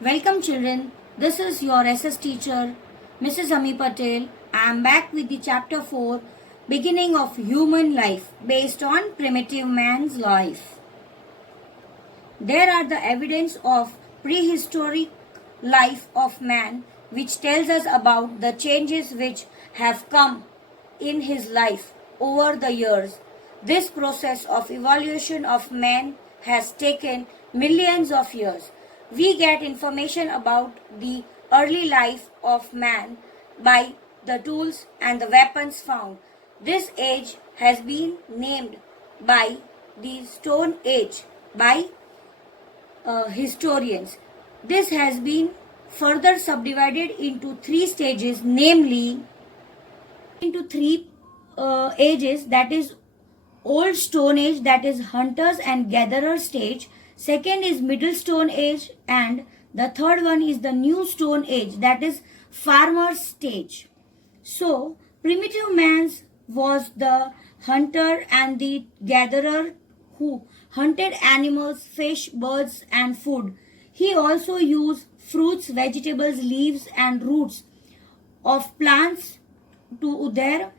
Welcome children, this is your SS teacher Mrs. Ami Patel. I am back with the chapter 4 beginning of human life based on primitive man's life. There are the evidence of prehistoric life of man which tells us about the changes which have come in his life over the years. This process of evolution of man has taken millions of years. We get information about the early life of man by the tools and the weapons found. This age has been named by the Stone Age by historians. This has been further subdivided into three stages, namely into three ages, that is Old Stone Age, that is hunters and gatherers stage. Second is Middle Stone Age, and the third one is the New Stone Age, that is farmers stage. So primitive man was the hunter and the gatherer who hunted animals, fish, birds and food. He also used fruits, vegetables, leaves and roots of plants to their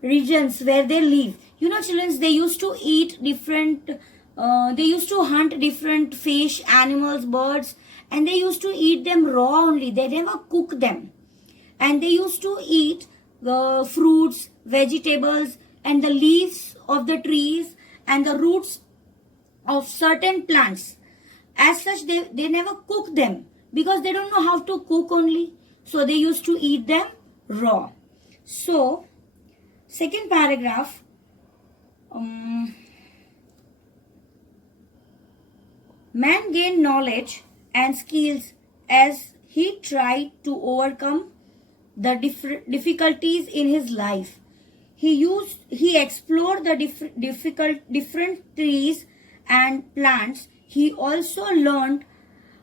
regions where they live. You know, children, they used to eat different, they used to hunt different fish, animals, birds, and they used to eat them raw only. They never cook them. And they used to eat fruits, vegetables, and the leaves of the trees and the roots of certain plants. As such, they never cook them because they don't know how to cook only. So they used to eat them raw. So, second paragraph. Man gained knowledge and skills as he tried to overcome the difficulties in his life. He explored the different trees and plants. He also learned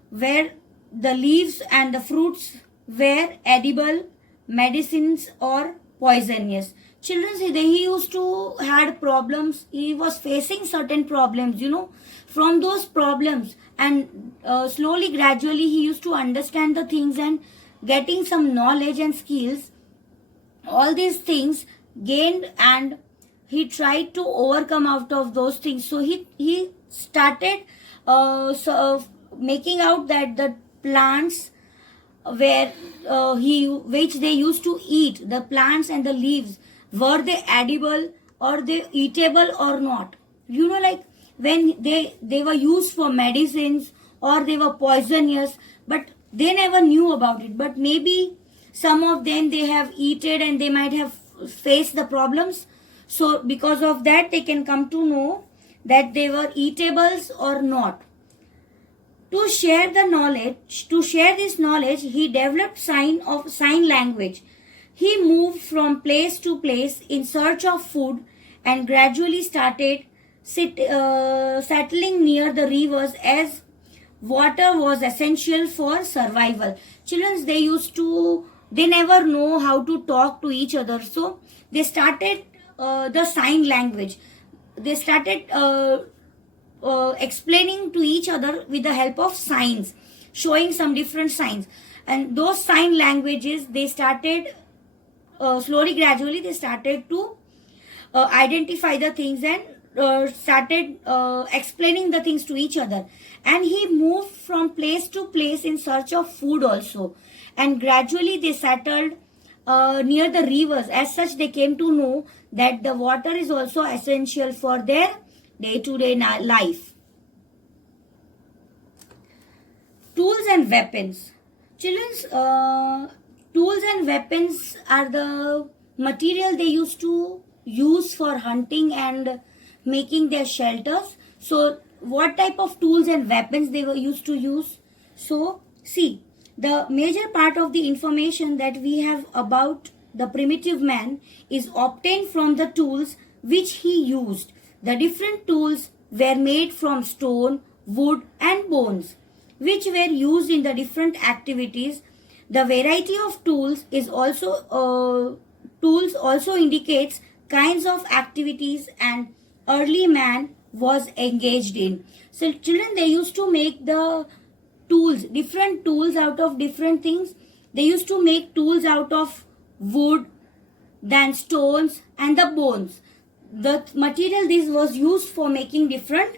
where the leaves and the fruits were edible, medicines or poisonous. Children, he used to had problems. He was facing certain problems, from those problems, and slowly, gradually, he used to understand the things and getting some knowledge and skills. All these things gained, and he tried to overcome out of those things. So he started making out that the plants which they used to eat, the plants and the leaves, were they edible or they eatable or not. Like when they were used for medicines or they were poisonous, but they never knew about it. But maybe some of them they have eaten and they might have faced the problems. So because of that, they can come to know that they were eatables or not. To share this knowledge, he developed sign language. He moved from place to place in search of food and gradually started settling near the rivers as water was essential for survival. Children, they never know how to talk to each other. So they started the sign language. They started explaining to each other with the help of signs, showing some different signs. And those sign languages, they started slowly, gradually, they started to identify the things and started explaining the things to each other. And he moved from place to place in search of food also. And gradually they settled near the rivers. As such, they came to know that the water is also essential for their day-to-day life. Tools and weapons. Children's tools and weapons are the material they used to use for hunting and making their shelters. So what type of tools and weapons they were used to use? So see, the major part of the information that we have about the primitive man is obtained from the tools which he used. The different tools were made from stone, wood and bones, which were used in the different activities. The variety of tools is also indicates kinds of activities and early man was engaged in. So children, they used to make the tools, different tools out of different things. They used to make tools out of wood, then stones and the bones. The material this was used for making different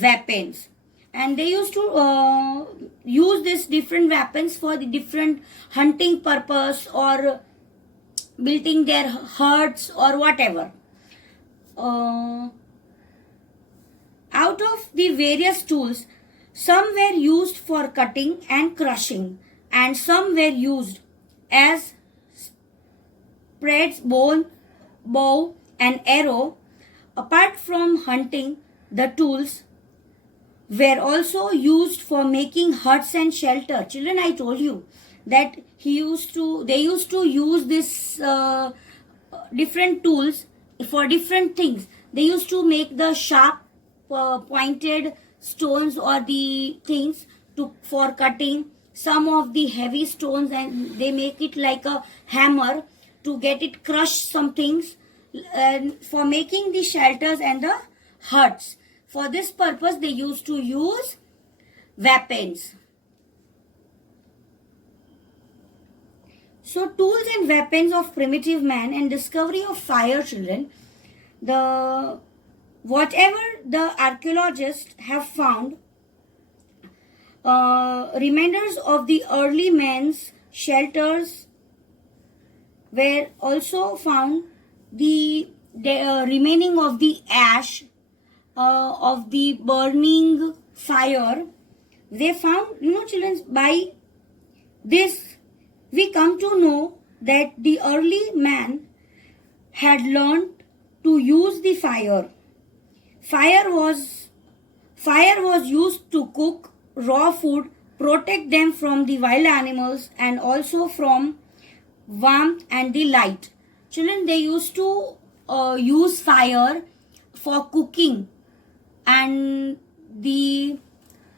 weapons, and they used to use these different weapons for the different hunting purpose or building their huts or whatever. Out of the various tools, some were used for cutting and crushing, and some were used as spreads, bow and arrow. Apart from hunting, the tools were also used for making huts and shelter. Children, I told you that they used to use this different tools for different things. They used to make the sharp pointed stones or the things for cutting, some of the heavy stones, and they make it like a hammer to get it crushed some things, and for making the shelters and the huts. For this purpose they used to use weapons. So tools and weapons of primitive man and discovery of fire, children. Whatever the archaeologists have found, reminders of the early man's shelters were also found. The remaining of the ash of the burning fire, they found, children, by this we come to know that the early man had learned to use the fire. Fire was used to cook raw food, protect them from the wild animals, and also from warmth and the light. Children, they used to use fire for cooking, and the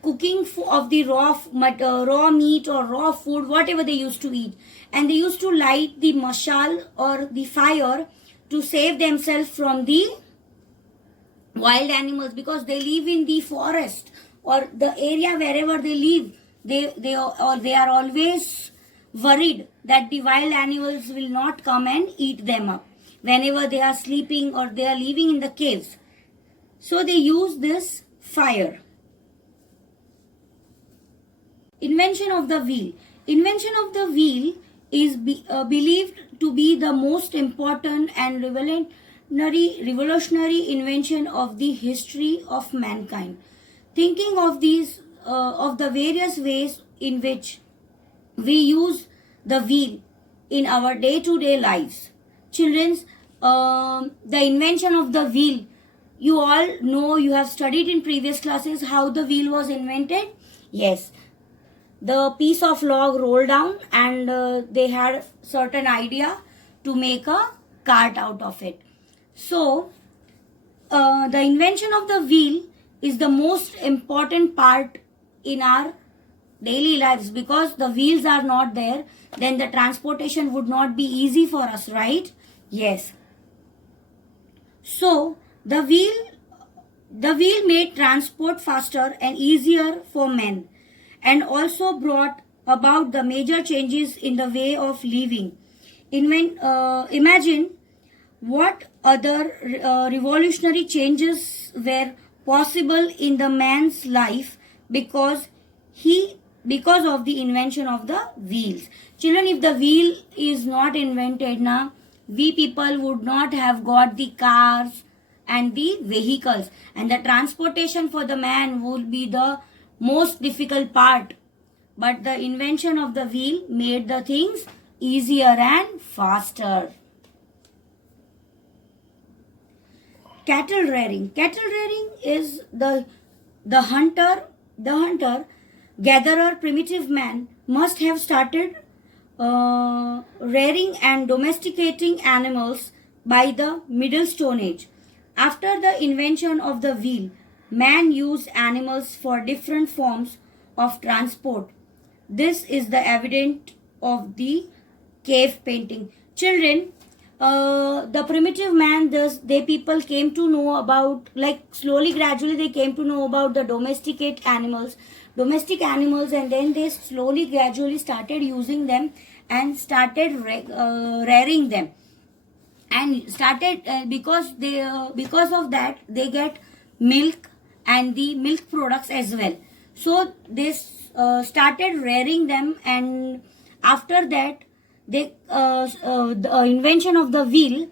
cooking of the raw meat or raw food, whatever they used to eat. And they used to light the mashal or the fire to save themselves from the wild animals, because they live in the forest or the area wherever they live. They are always worried that the wild animals will not come and eat them up whenever they are sleeping or they are living in the caves. So they use this fire. Invention of the wheel. Invention of the wheel is believed to be the most important and revolutionary invention of the history of mankind. Thinking of these of the various ways in which we use the wheel in our day-to-day lives. Children, the invention of the wheel, you all know, you have studied in previous classes how the wheel was invented. Yes, the piece of log rolled down, and they had certain idea to make a cart out of it. So the invention of the wheel is the most important part in our daily lives, because the wheels are not there, then the transportation would not be easy for us, right? Yes. So the wheel made transport faster and easier for men, and also brought about the major changes in the way of living. Imagine what other revolutionary changes were possible in the man's life because of the invention of the wheels. Children, if the wheel is not invented now, we people would not have got the cars and the vehicles, and the transportation for the man would be the most difficult part. But the invention of the wheel made the things easier and faster. Cattle rearing. Cattle rearing is the hunter gatherer primitive man must have started rearing and domesticating animals by the Middle Stone Age. After the invention of the wheel, man used animals for different forms of transport. This is the evidence of the cave painting. Children, The primitive man, thus they people came to know about, like slowly gradually they came to know about the domestic animals, and then they slowly gradually started using them and started rearing them, and started because of that they get milk and the milk products as well. So they started rearing them, and after that the invention of the wheel,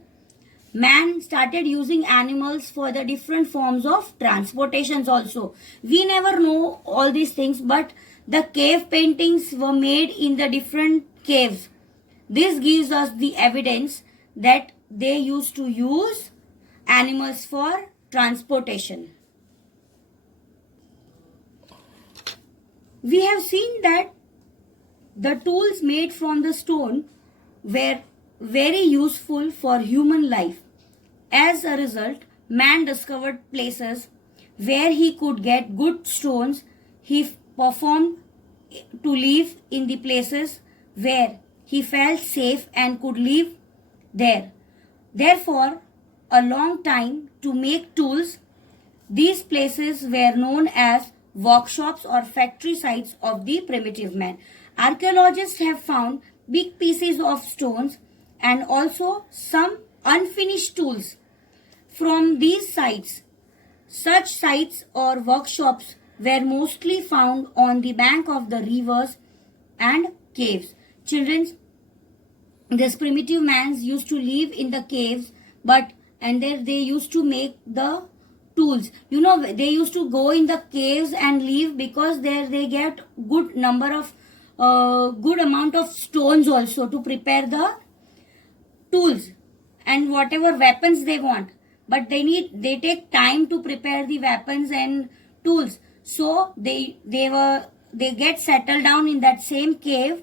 man started using animals for the different forms of transportations also. We never know all these things, but the cave paintings were made in the different caves. This gives us the evidence that they used to use animals for transportation. We have seen that the tools made from the stone were very useful for human life. As a result, man discovered places where he could get good stones. He performed to live in the places where he felt safe and could live there. Therefore, a long time to make tools, these places were known as workshops or factory sites of the primitive man. Archaeologists have found big pieces of stones and also some unfinished tools from these sites. Such sites or workshops were mostly found on the bank of the rivers and caves. Children, this primitive mans used to live in the caves, and there they used to make the tools. They used to go in the caves and live because there they get good number of good amount of stones also to prepare the tools and whatever weapons they want. But they take time to prepare the weapons and tools. So they get settled down in that same cave,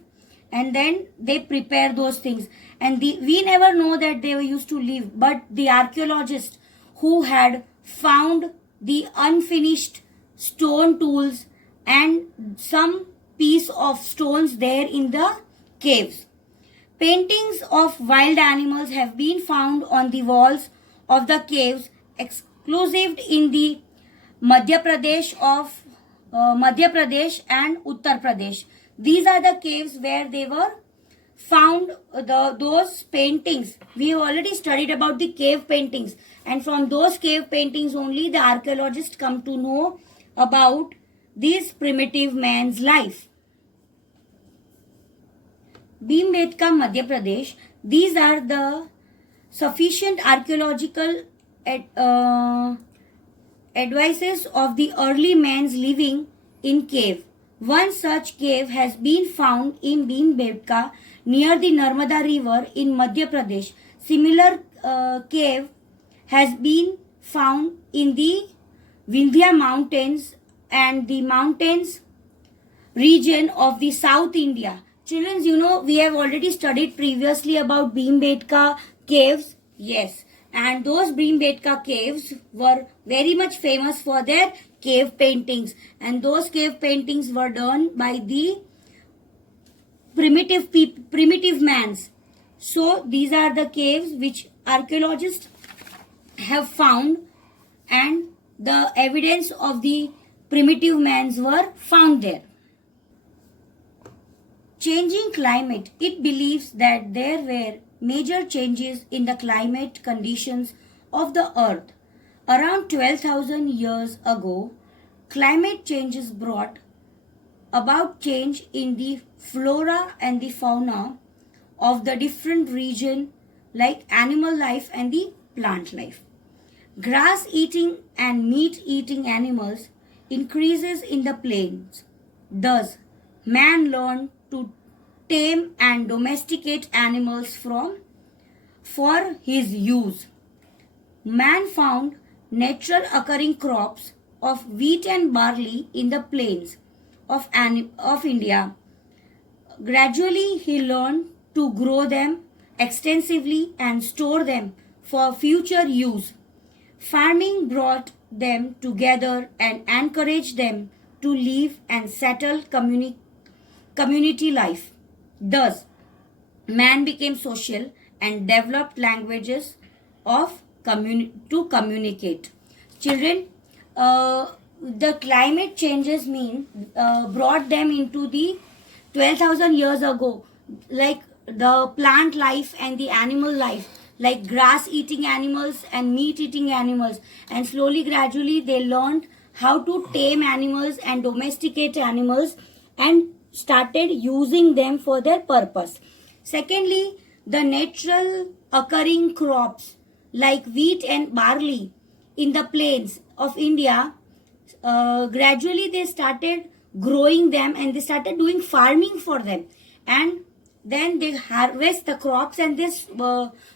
and then they prepare those things. And we never know that they were used to live, but the archaeologists who had found the unfinished stone tools and some piece of stones there in the caves. Paintings of wild animals have been found on the walls of the caves exclusive in the Madhya Pradesh and Uttar Pradesh. These are the caves where they were found those paintings. We have already studied about the cave paintings, and from those cave paintings only the archaeologists come to know about this primitive man's life. Bhimbetka, Madhya Pradesh. These are the sufficient archaeological advices of the early man's living in cave. One such cave has been found in Bhimbetka near the Narmada river in Madhya Pradesh. Similar cave has been found in the Vindhya mountains and the mountains region of the South India. Children, we have already studied previously about Bhimbetka caves. Yes, and those Bhimbetka caves were very much famous for their cave paintings, and those cave paintings were done by the primitive mans. So these are the caves which archaeologists have found, and the evidence of the primitive mans were found there. Changing climate. It believes that there were major changes in the climate conditions of the earth. Around 12,000 years ago, climate changes brought about change in the flora and the fauna of the different region, like animal life and the plant life. Grass eating and meat eating animals increases in the plains. Thus, man learned to tame and domesticate animals for his use. Man found natural occurring crops of wheat and barley in the plains of India. Gradually, he learned to grow them extensively and store them for future use. Farming brought them together and encouraged them to live and settle community life. Thus, man became social and developed languages of to communicate. Children, the climate changes brought them into the 12,000 years ago, like the plant life and the animal life, like grass eating animals and meat eating animals, and slowly gradually they learned how to tame animals and domesticate animals and started using them for their purpose. Secondly, the natural occurring crops like wheat and barley in the plains of India, gradually they started growing them and they started doing farming for them, and then they harvest the crops and they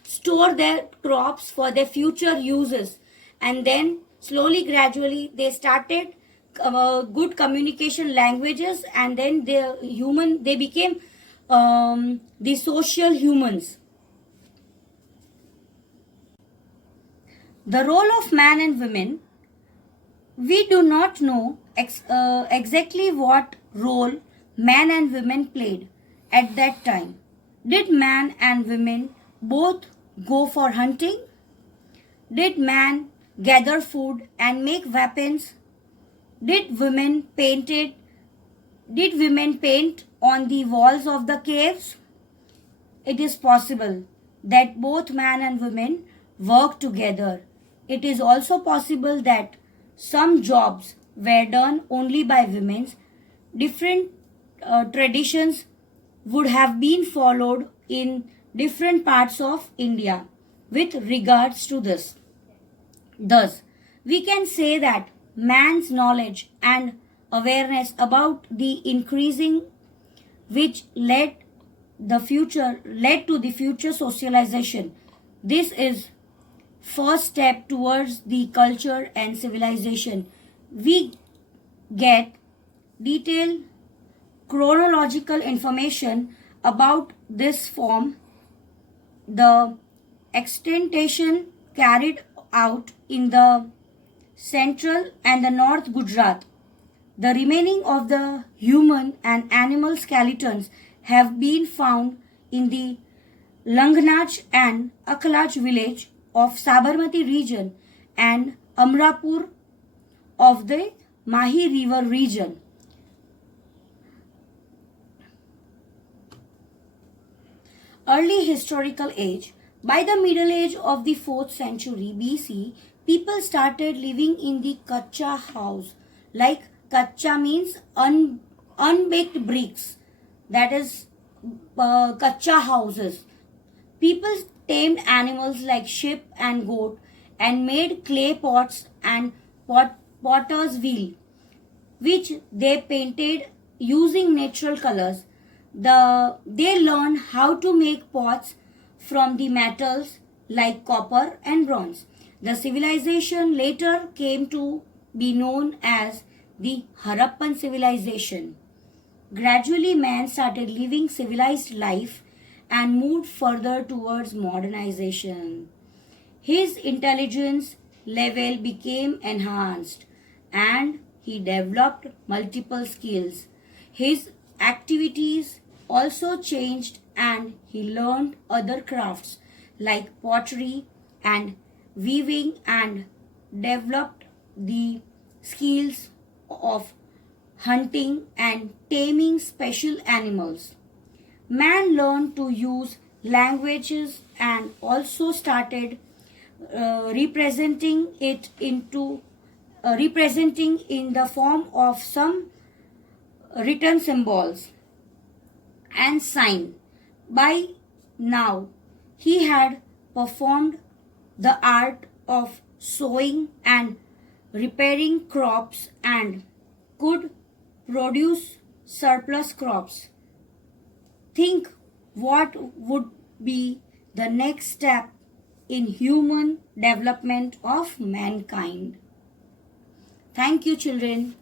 store their crops for their future uses, and then slowly gradually they started good communication languages, and then they became the social humans. The role of man and women, we do not know exactly what role man and women played at that time. Did man and women both go for hunting? Did man gather food and make weapons? Did women paint on the walls of the caves? It is possible that both man and women work together. It is also possible that some jobs were done only by women. Different traditions would have been followed in different parts of India with regards to this. Thus, we can say that man's knowledge and awareness about the increasing which led to the future socialization. This is first step towards the culture and civilization. We get detailed chronological information about this form, the extension carried out in the central and the north Gujarat. The remaining of the human and animal skeletons have been found in the Langnach and Aklach village of Sabarmati region and Amrapur of the Mahi river region. Early historical age. By the middle age of the 4th century BC, people started living in the kacha house. Like kacha means unbaked bricks. That is kacha houses. People tamed animals like sheep and goat and made clay pots and potter's wheel, which they painted using natural colors. They learned how to make pots from the metals like copper and bronze. The civilization later came to be known as the Harappan civilization. Gradually, man started living civilized life and moved further towards modernization. His intelligence level became enhanced and he developed multiple skills. His activities also changed and he learned other crafts like pottery and weaving and developed the skills of hunting and taming special animals. Man learned to use languages and also started representing in the form of some written symbols and sign. By now, he had performed the art of sowing and repairing crops and could produce surplus crops. Think what would be the next step in human development of mankind. Thank you, children.